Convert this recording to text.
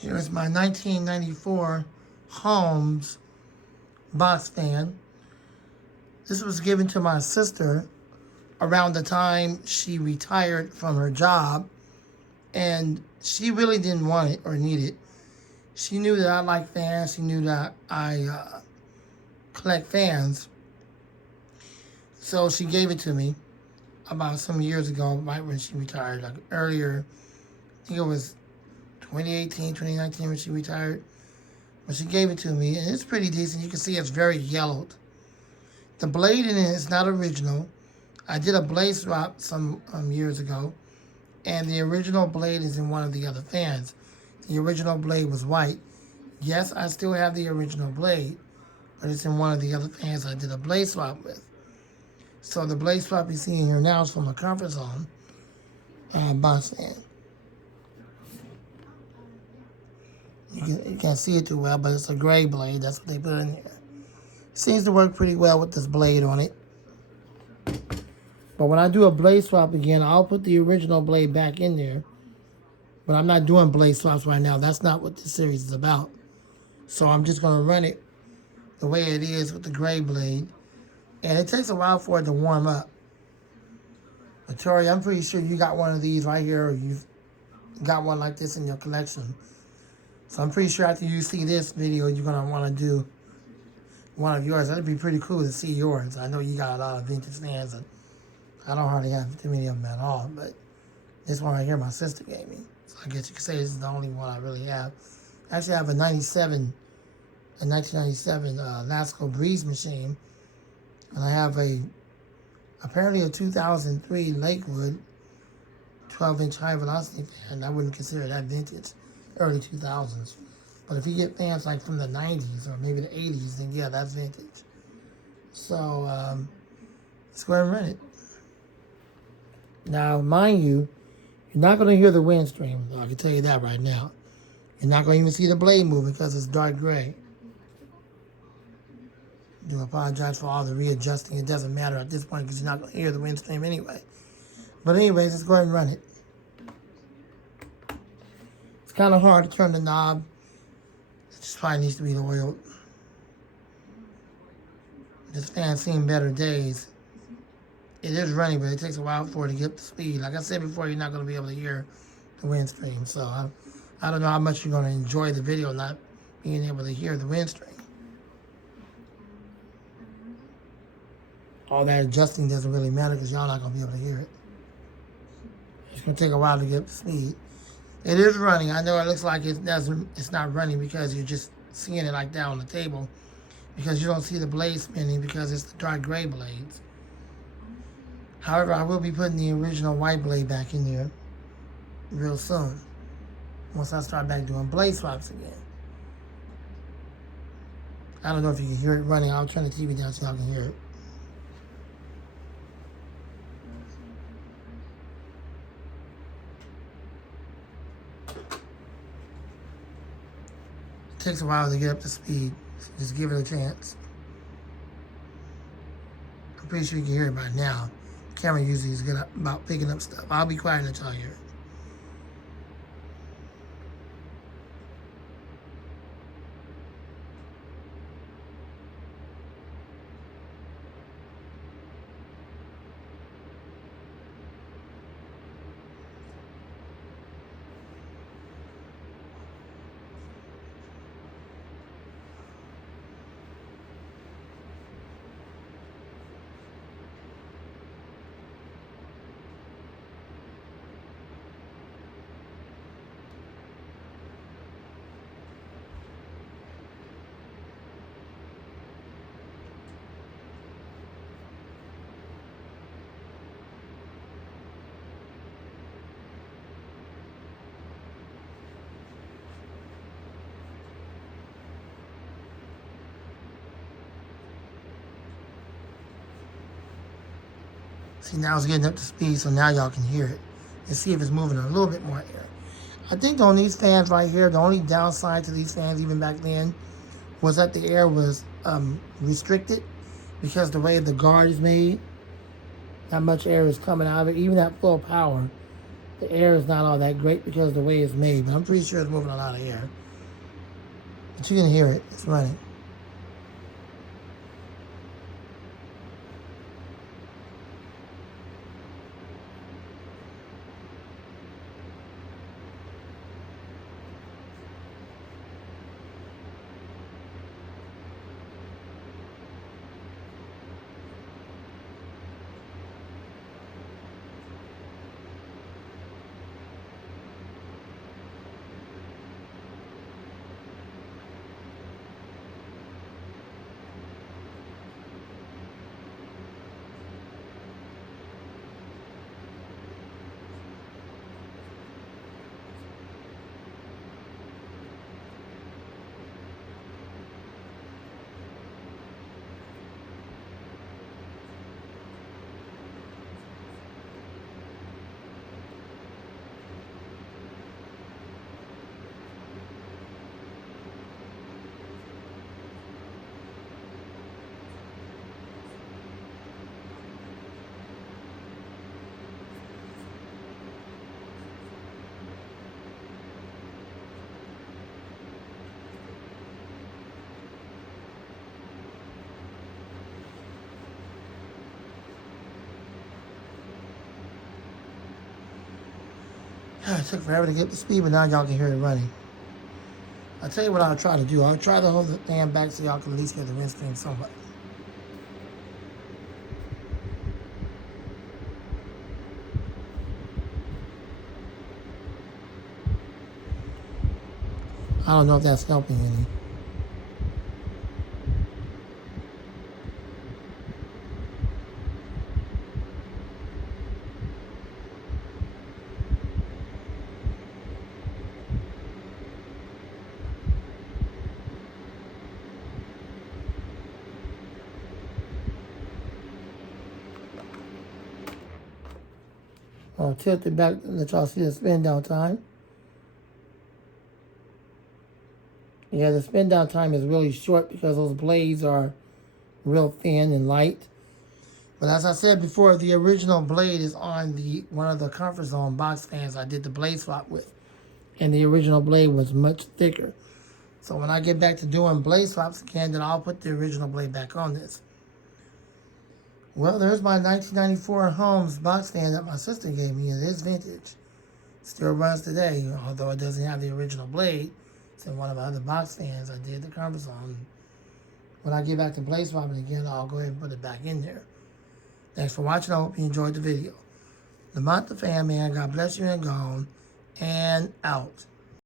Here's my 1994 Holmes box fan. This was given to my sister around the time she retired from her job, and she really didn't want it or need it. She knew that I like fans. She knew that I collect fans. So she gave it to me about some years ago, right when she retired, like earlier. I think it was 2018, 2019 when she retired. But she gave it to me, and it's pretty decent. You can see it's very yellowed. The blade in it is not original. I did a blade swap some years ago, and the original blade is in one of the other fans. The original blade was white. Yes, I still have the original blade, but it's in one of the other fans I did a blade swap with. So the blade swap you're seeing here now is from a comfort zone box fan. You can't see it too well, but it's a gray blade. That's what they put in here. Seems to work pretty well with this blade on it. But when I do a blade swap again, I'll put the original blade back in there. But I'm not doing blade swaps right now. That's not what this series is about. So I'm just going to run it the way it is with the gray blade. And it takes a while for it to warm up. But Tori, I'm pretty sure you got one of these right here, or you've got one like this in your collection. So I'm pretty sure after you see this video, you're going to want to do one of yours. That'd be pretty cool to see yours. I know you got a lot of vintage fans, and I don't hardly have too many of them at all, but this one right here my sister gave me. So I guess you could say this is the only one I really have. I actually have a 1997 Lasco Breeze machine, and I have apparently a 2003 Lakewood 12-inch high velocity fan. I wouldn't consider that vintage, early 2000s. But if you get fans like from the 90s or maybe the 80s, then yeah, that's vintage. So let's go ahead and run it. Now, mind you, you're not going to hear the wind stream. I can tell you that right now. You're not going to even see the blade moving because it's dark gray. I do apologize for all the readjusting. It doesn't matter at this point because you're not going to hear the wind stream anyway. But anyways, let's go ahead and run it. It's kind of hard to turn the knob. It just probably needs to be oiled. This fan's seen better days. It is running, but it takes a while for it to get up to speed. Like I said before, you're not going to be able to hear the wind stream. So I don't know how much you're going to enjoy the video not being able to hear the wind stream. All that adjusting doesn't really matter because y'all not going to be able to hear it. It's going to take a while to get up to speed. It is running. I know it looks like it's not running because you're just seeing it like that on the table, because you don't see the blade spinning because it's the dark gray blades. However, I will be putting the original white blade back in there real soon once I start back doing blade swaps again. I don't know if you can hear it running. I'll turn the TV down so y'all can hear it. It takes a while to get up to speed, so just give it a chance. I'm pretty sure you can hear it by now. The camera usually is good about picking up stuff. I'll be quiet until I hear it. See, now it's getting up to speed, so now y'all can hear it and see if it's moving a little bit more air. I think on these fans right here, the only downside to these fans even back then was that the air was restricted because the way the guard is made, not much air is coming out of it. Even at full power, The air is not all that great because of the way it's made, but I'm pretty sure it's moving a lot of air. But you can hear it. It's running. It took forever to get to speed, but now y'all can hear it running. I'll tell you what I'll try to do. I'll try to hold the fan back so y'all can at least hear the windscreen somewhat. I don't know if that's helping any. I'll tilt it back and let y'all see the spin down time. Yeah, the spin down time is really short because those blades are real thin and light. But as I said before, the original blade is on the one of the comfort zone box fans I did the blade swap with. And the original blade was much thicker. So when I get back to doing blade swaps again, then I'll put the original blade back on this. Well, there's my 1994 Holmes box fan that my sister gave me. It is vintage. Still runs today, although it doesn't have the original blade. It's in one of my other box fans I did the comfort zone. When I get back to blade swapping again, I'll go ahead and put it back in there. Thanks for watching. I hope you enjoyed the video. Lamont the Fan Man, God bless you and gone, and out.